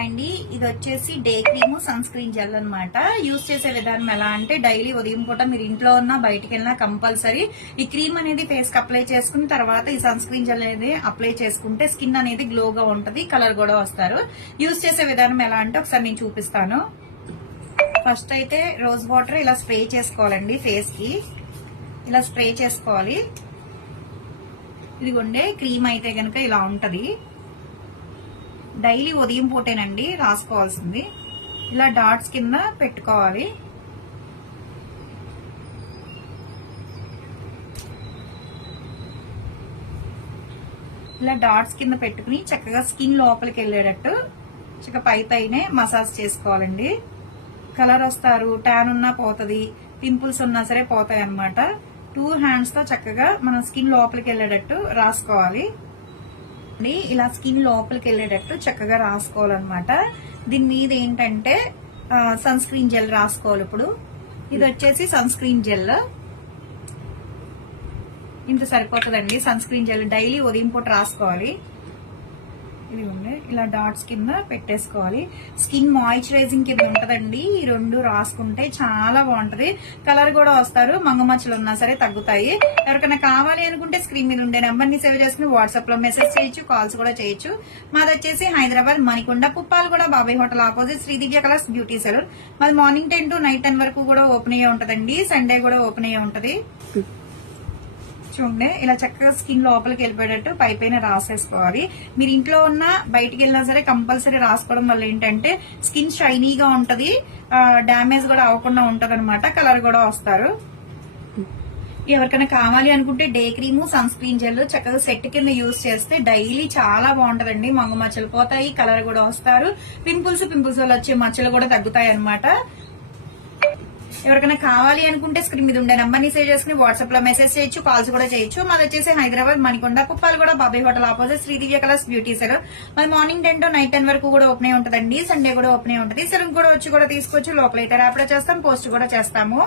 అండి ఇది వచ్చేసి day cream sun screen gel అనమాట. యూజ్ చేసే విధానం ఎలా అంటే డైలీ ఉదయం పూట మీరు ఇంట్లో ఉన్నా బయటికి వెళ్ళినా కంపల్సరీ ఈ క్రీమ్ అనేది ఫేస్ కి అప్లై చేసుకున్న తర్వాత ఈ సన్ స్క్రీన్ జెల్ అనేది అప్లై చేసుకుంటే స్కిన్ అనేది గ్లోగా ఉంటది, కలర్ కూడా వస్తారు. యూజ్ చేసే విధానం ఎలా అంటే ఒకసారి నేను చూపిస్తాను. ఫస్ట్ అయితే రోజ్ వాటర్ ఇలా స్ప్రే చేసుకోవాలండి. ఫేస్ కి ఇలా స్ప్రే చేసుకోవాలి. ఇదిగోండి క్రీమ్ అయితే గనక ఇలా ఉంటది. డైలీ ఉదయం పూటేనండి రాసుకోవాల్సింది. ఇలా డాట్స్ కింద పెట్టుకోవాలి. ఇలా డాట్స్ కింద పెట్టుకుని చక్కగా స్కిన్ లోపలికి వెళ్ళేటట్టు చక్కగా పైనే మసాజ్ చేసుకోవాలండి. కలర్ వస్తారు, ట్యాన్ ఉన్నా పోతుంది, పింపుల్స్ ఉన్నా సరే పోతాయి అన్నమాట. 2 హ్యాండ్స్ తో చక్కగా మన స్కిన్ లోపలికి వెళ్ళేటట్టు రాసుకోవాలి. ఇలా స్కిన్ లోపలికి వెళ్ళేటట్టు చక్కగా రాసుకోవాలన్నమాట. దీని మీద ఏంటంటే సన్ స్క్రీన్ జెల్ రాసుకోవాలి. ఇప్పుడు ఇది వచ్చేసి సన్ స్క్రీన్ జెల్, ఇంత సరిపోతుందండి. సన్ స్క్రీన్ జెల్ డైలీ ఉదయం పూట రాసుకోవాలి. ఇది ఉంది, ఇలా డాట్స్ కింద పెట్టేసుకోవాలి. స్కిన్ మాయిశ్చరైజింగ్ కింద ఉంటదండి. ఈ రెండు రాసుకుంటే చాలా బాగుంటది, కలర్ కూడా వస్తారు, మంగమచ్చలు ఉన్నా సరే తగ్గుతాయి. ఎవరికైనా కావాలి అనుకుంటే స్క్రీన్ మీద ఉండే నెంబర్ ని సేవ్ చేసుకుని వాట్సాప్ లో మెసేజ్ చేయొచ్చు, కాల్స్ కూడా చేయొచ్చు. మాది వచ్చేసి హైదరాబాద్ మణికొండ పుప్పాలు కూడా Babai hotel opposite Sridivya colours beauty salon. మాది మార్నింగ్ 10 to నైట్ 10 వరకు కూడా ఓపెన్ అయ్యే ఉంటదండి. సండే కూడా ఓపెన్ అయ్యే ఉంటది. చూడండి ఇలా చక్కగా స్కిన్ లోపలికి వెళ్ళిపోయేటట్టు పైన రాసేసుకోవాలి. మీరు ఇంట్లో ఉన్న బయటికి వెళ్ళినా సరే కంపల్సరీ రాసుకోవడం వల్ల ఏంటంటే స్కిన్ షైనీగా ఉంటది, డ్యామేజ్ కూడా అవ్వకుండా ఉంటది అనమాట, కలర్ కూడా వస్తారు. ఎవరికైనా కావాలి అనుకుంటే day cream sun screen gel చక్కగా సెట్ కింద యూజ్ చేస్తే డైలీ చాలా బాగుంటదండి. మంగు మచ్చలు పోతాయి, కలర్ కూడా వస్తారు, పింపుల్స్ వల్ల వచ్చే మచ్చలు కూడా తగ్గుతాయి అనమాట. ఎవరికైనా కావాలి అనుకుంటే స్క్రీన్ మీద ఉండే నెంబర్ ని సేవ్ చేసుకుని వాట్సాప్ లో మెసేజ్ చేయొచ్చు, కాల్స్ కూడా చేయొచ్చు. మాది వచ్చేసి హైదరాబాద్ మణికొండ పుప్పాలు కూడా Babai hotel opposite Sridivya colours beauty salon. మాది మార్నింగ్ 10 to నైట్ 10 వరకు కూడా ఓపెన్ అయి ఉంటదండి. సండే కూడా ఓపెన్ అయి ఉంటది. సెలూన్ కూడా వచ్చి కూడా తీసుకోవచ్చు. లోపల అయితే ర్యాపిడో చేస్తాం, పోస్ట్ కూడా చేస్తాము.